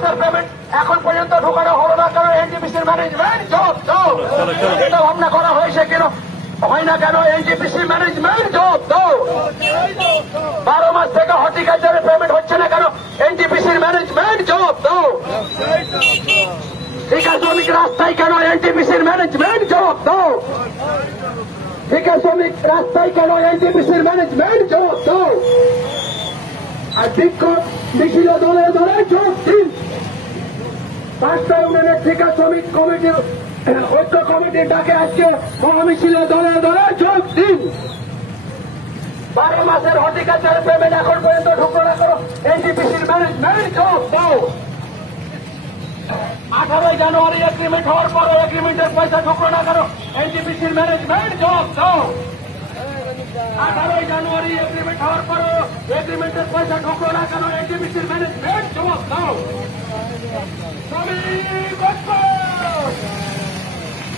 মাসের পেমেন্ট এখন পর্যন্ত ঢোকানো হলো না কেন? এনটিপিসির ম্যানেজমেন্ট জব দাও। এটা ভাবনা করা হয়েছে কেন? হয় না কেন? এনটিপিসির ম্যানেজমেন্ট জব দাও। 12 মাস থেকে হর্টিকালচারের পেমেন্ট হচ্ছে না কেন? এনটিপিসির ম্যানেজমেন্ট জব দাও। ঠিকা শ্রমিক রাস্তায় কেন? এনটিপিসির ম্যানেজমেন্ট জব দাও। ঠিকা শ্রমিক রাস্তায় কেন? এনটিপিসির ম্যানেজমেন্ট জব দাও। আর বিক্ষোভ মিছিল দলে দলে যোগ দিন। 5টা ইউনিয়নের ঠিকা শ্রমিক কমিটির ঐক্য কমিটির ডাকে আজকে মহামিছিলে দলে দলে যোগ দিন। 12 মাসের হর্টিকালচারের পেমেন্ট এখন পর্যন্ত ঢুকলো না করো, এনটিপিসির ম্যানেজমেন্ট জব দাও। 18 জানুয়ারি এগ্রিমেন্ট হওয়ার পরও এগ্রিমেন্টের পয়সা ঢুকলো না করো, এনটিপিসির ম্যানেজমেন্ট জব দাও। 18 জানুয়ারি এগ্রিমেন্ট হওয়ার পরও এগ্রিমেন্টের পয়সা ঢুকলো না কেন? এনটিপিসির ম্যানেজমেন্ট জবাব দাও। শ্রমিক ঐক্য,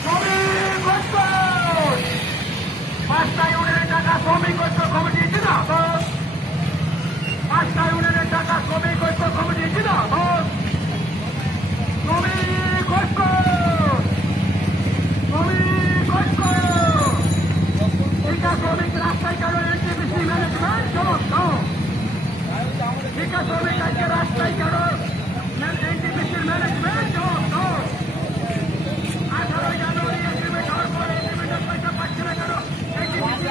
শ্রমিক ঐক্য, 5টা ইউনিয়নের টাকা শ্রমিক ঐক্য কমিটি জিন্দাবাদ। 5টা ইউনিয়নের টাকা শ্রমিক ঐক্য কমিটি জিন্দাবাদ। শ্রমিক ঐক্য, শ্রমিক ঐক্য। ঠিকা শ্রমিক রাস্তায় কেন? এনটিপিসি ম্যানেজমেন্ট জবাব দাও। ঠিকা শ্রমিক আজকে রাস্তায় কেন? এনটিপিসির ম্যানেজমেন্ট জবাব দাও। 18 জানুয়ারি এগ্রিমেন্ট হওয়ার পর এগ্রিমেন্টের পয়সা পাচ্ছে না কেন? এনটিপিসি